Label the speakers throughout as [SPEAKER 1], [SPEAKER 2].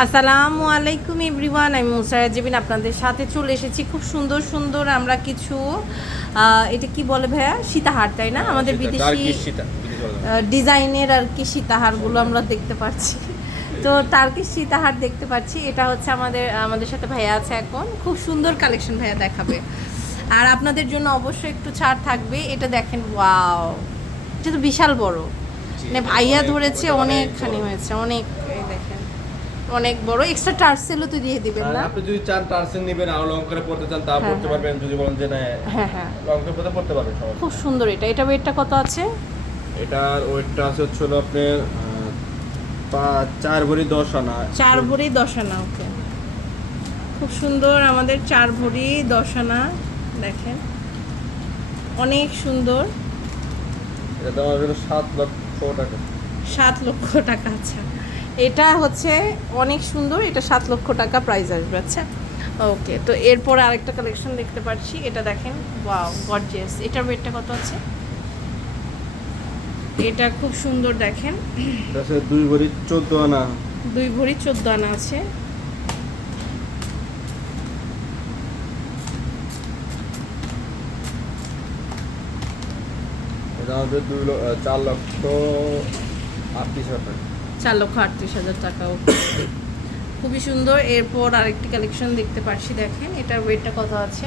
[SPEAKER 1] আসসালামু আলাইকুম এভরিওয়ান আমি মুসারা জেবিন আপনাদের সাথে চলে এসেছি। খুব সুন্দর সুন্দর আমরা কিছু এটা কি বলে ভাইয়া? সীতাহার তাই না? আমাদের বিদেশি ডিজাইনের আর কি সীতাহারগুলো আমরা দেখতে পাচ্ছি। তো টার্কিশ সীতাহার দেখতে পাচ্ছি এটা হচ্ছে আমাদের আমাদের সাথে ভাইয়া আছে এখন। খুব সুন্দর কালেকশন ভাইয়া দেখাবে। আর আপনাদের জন্য অবশ্যই একটু ছাড় থাকবে এটা দেখেন ওয়াও! এটা তো বিশাল বড়। মানে ভাইয়া ধরেছে অনেকখানি হয়েছে অনেক দেখেন। অনেক বড়। এক্সট্রা টার্সেলও তো দিয়ে দিবেন না?
[SPEAKER 2] আপনি যদি চান টার্সেল নেবেন আর লং করে পড়তে চান তা
[SPEAKER 1] হ্যাঁ,
[SPEAKER 2] পড়তে
[SPEAKER 1] হ্যাঁ।
[SPEAKER 2] পারবেন। যদি বলেন যে না
[SPEAKER 1] হ্যাঁ হ্যাঁ।
[SPEAKER 2] লং করে পড়তে পড়তে পারবেন
[SPEAKER 1] খুব সুন্দর এটা। এটা ওয়েটটা কত আছে।
[SPEAKER 2] এটার ওয়েটটা আছে হচ্ছে হলো আপনার চার ভরি দশ আনা।
[SPEAKER 1] চার ভরি দশ আনা ওকে খুব সুন্দর আমাদের চার ভরি দশ আনা দেখেন। অনেক সুন্দর।
[SPEAKER 2] এটা দাম হলো সাত লক্ষ টাকা।
[SPEAKER 1] সাত লক্ষ টাকা আচ্ছা। এটা হচ্ছে অনেক সুন্দর এটা সাত লক্ষ টাকা প্রাইস আসবে আচ্ছা? ওকে তো এরপর আরেকটা কালেকশন দেখতে পাচ্ছি এটা দেখেন ওয়াও গর্জিয়াস এটার ওয়েটটা কত আছে? এটা খুব সুন্দর দেখেন।
[SPEAKER 2] দুই ভরি চোদ্দ আনা।
[SPEAKER 1] দুই ভরি চোদ্দ আনা আছে।
[SPEAKER 2] এটা হবে দুই চার লক্ষ আটত্রিশ হাজার টাকা।
[SPEAKER 1] চার লক্ষ আটত্রিশ হাজার টাকা ওকে। খুবই সুন্দর। এরপর আরেকটি কালেকশন দেখতে পাচ্ছি দেখেন। এটার ওয়েটটা কত আছে?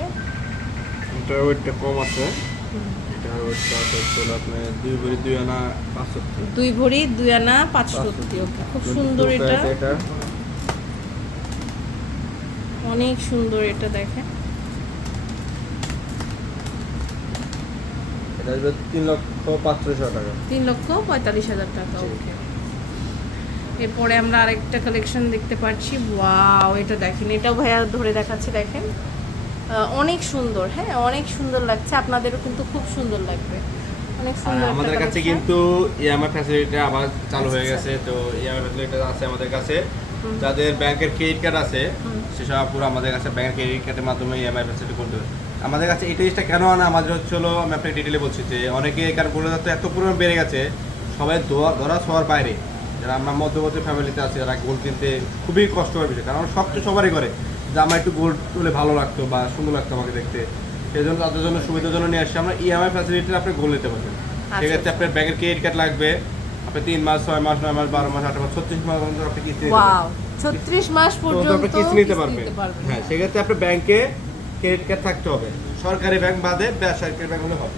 [SPEAKER 2] এটার ওয়েটটা কম আছে। এটার ওয়েটটা আছে আপনার দুই ভরি দুই আনা পাঁচষট্টি।
[SPEAKER 1] দুই ভরি দুই আনা পাঁচশোটি ওকে। খুব সুন্দর এটা। অনেক সুন্দর এটা দেখেন।
[SPEAKER 2] এটা আসবে তিন লক্ষ পাঁচত্রিশ হাজার টাকা।
[SPEAKER 1] তিন লক্ষ পঁয়তাল্লিশ হাজার টাকা। ওকে। এরপরে আমরা আরেকটা কালেকশন দেখতে পাচ্ছি। ওয়াও এটা দেখেন এটাও ভাইয়া ধরে দেখাচ্ছি দেখেন। অনেক সুন্দর হ্যাঁ অনেক সুন্দর লাগছে। আপনাদেরও কিন্তু খুব সুন্দর লাগবে। অনেক সুন্দর
[SPEAKER 2] আমাদের কাছে। কিন্তু ইএমআই ফ্যাসিলিটি আবার চালু হয়ে গেছে। তো ইএমআই ফ্যাসিলিটি আছে আমাদের কাছে। যাদের ব্যাংকের ক্রেডিট কার্ড আছে সেসব পুরো আমাদের কাছে ব্যাংকের ক্রেডিট কার্ডের মাধ্যমে ইএমআই ফ্যাসিলিটি করতে হবে আমাদের কাছে এই জিনিসটা কেন আনা? আমাদের হচ্ছে হলো আমি আপনাকে ডিটেলে বলছি যে অনেকে কারণ বলে তো এত পরিমাণ বেড়ে গেছে সবাই ধরা সবার বাইরে। যারা আমরা মধ্যবর্তী ফ্যামিলিতে আছি যারা গোল্ড কিনতে খুবই কষ্টকর বিষয় কারণ সব তো সবারই করে। যে আমার একটু গোল্ড হলে ভালো লাগতো বা সুন্দর লাগতো আমাকে দেখতে। সেই জন্য তাদের জন্য সুবিধার জন্য নিয়ে আসছি। আমরা ইএমআই ফ্যাসিলিটি আপনি গোল্ড নিতে পারবেন। সেক্ষেত্রে আপনার ব্যাংকের ক্রেডিট কার্ড লাগবে। আপনি তিন মাস ছয় মাস নয় মাস বারো মাস আট মাস ছত্রিশ মাস পর্যন্ত আপনি কিস্তি নিতে পারবেন।
[SPEAKER 1] ছত্রিশ মাস পর্যন্ত
[SPEAKER 2] আপনি কিস্তি নিতে পারবেন। হ্যাঁ সেক্ষেত্রে আপনার ব্যাংকে ক্রেডিট কার্ড থাকতে হবে। সরকারি ব্যাংক বাদে বেসরকারি ব্যাংক হলে হবে।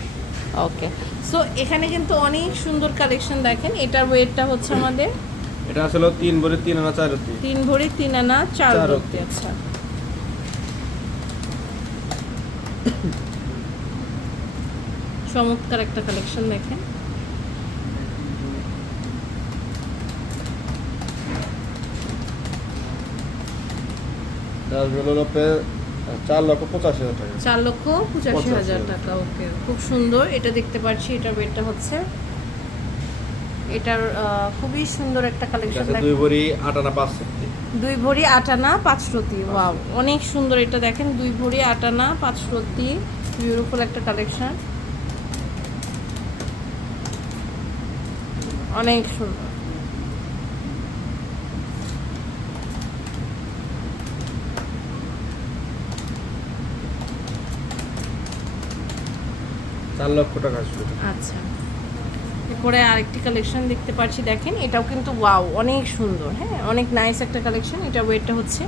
[SPEAKER 1] ওকে সো এখানে কিন্তু অনেক সুন্দর কালেকশন দেখেন। এটার ওয়েটটা হচ্ছে আমাদের?
[SPEAKER 2] এটা আসলে তিন ভরি তিন আনা চার রতি
[SPEAKER 1] তিন ভরি তিন আনা চার রত্তি আচ্ছা। চমৎকার একটা কালেকশন দেখেন।
[SPEAKER 2] তার হলো চার লক্ষ পঁচাশি হাজার টাকা।
[SPEAKER 1] চার লক্ষ পঁচাশি হাজার। টাকা ওকে। খুব সুন্দর এটা দেখতে পাচ্ছি এটার ওয়েটটা হচ্ছে। এটার খুবই সুন্দর একটা কালেকশন
[SPEAKER 2] দুই ভরি আট আনা পাঁচ
[SPEAKER 1] দুই ভরি আটানা পাঁচ রতি ওয়াও অনেক সুন্দর এটা দেখেন দুই ভরি আটানা পাঁচ রতি বিউটিফুল একটা কালেকশন অনেক সুন্দর।
[SPEAKER 2] চার লক্ষ টাকা আসবে।
[SPEAKER 1] আচ্ছা। এরপরে আরেকটি কালেকশন দেখতে পাচ্ছি দেখেন এটাও কিন্তু ওয়াও অনেক সুন্দর হ্যাঁ? অনেক নাইস একটা কালেকশন এটা ওয়েটটা হচ্ছে?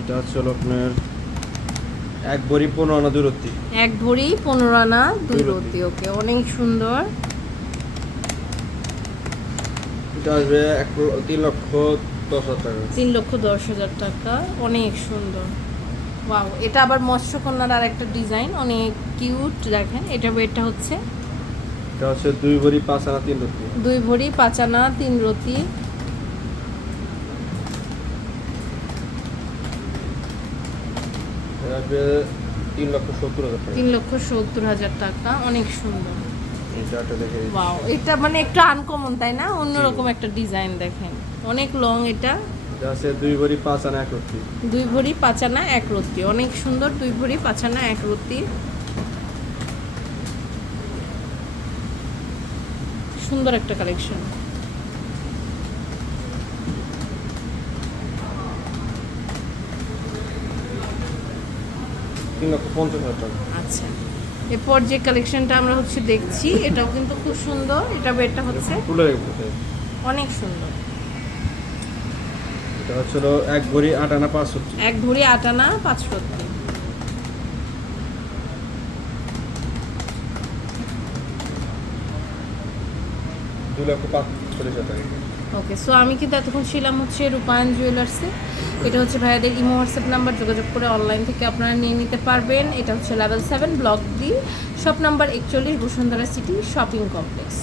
[SPEAKER 2] এটা হচ্ছে হলো আপনার এক ভরি পনেরো আনা দুই
[SPEAKER 1] এক ভরি পনেরো আনা।
[SPEAKER 2] রতি
[SPEAKER 1] ওকে অনেক সুন্দর।
[SPEAKER 2] এটা আসবে এক তিন লক্ষ দশ হাজার টাকা।
[SPEAKER 1] তিন লক্ষ দশ হাজার টাকা অনেক সুন্দর। ওয়াও এটা আবার মৎস্যকন্যার আর একটা ডিজাইন অনেক কিউট দেখেন এটা ওয়েটটা হচ্ছে
[SPEAKER 2] এটা হচ্ছে দুই ভরি পাঁচ আনা তিন রতি।
[SPEAKER 1] দুই ভরি পাঁচ আনা তিন রতি।
[SPEAKER 2] তিন লক্ষ সত্তর হাজার টাকা।
[SPEAKER 1] তিন লক্ষ সত্তর হাজার টাকা অনেক সুন্দর।
[SPEAKER 2] এটা একটা
[SPEAKER 1] ওয়াও এটা মানে একটু আনকমন তাই না? অন্যরকম একটা ডিজাইন দেখেন। অনেক লং এটা।
[SPEAKER 2] আছে দুই ভরি পাঁচ আনা এক রতি।
[SPEAKER 1] দুই ভরি পাঁচ আনা এক রত্তি অনেক সুন্দর দুই ভরি পাঁচ আনা এক রত্তি সুন্দর একটা কালেকশন আচ্ছা। এরপর যে কালেকশনটা আমরা হচ্ছে দেখছি এটাও কিন্তু খুব সুন্দর। এটা বেডটা হচ্ছে অনেক সুন্দর।
[SPEAKER 2] এক ভরি আট আনা পাঁচ
[SPEAKER 1] এক ভরি
[SPEAKER 2] আট আনা পাঁচ সত্তর
[SPEAKER 1] ওকে সো আমি কিন্তু এতক্ষণ ছিলাম হচ্ছে রূপায়ণ জুয়েলার্সে। এটা হচ্ছে ভাইয়াদের ইমো হোয়াটসঅ্যাপ নাম্বার যোগাযোগ করে অনলাইন থেকে আপনারা নিয়ে নিতে পারবেন। এটা হচ্ছে level seven block D shop number একচল্লিশ, বসুন্ধরা সিটি শপিং কমপ্লেক্স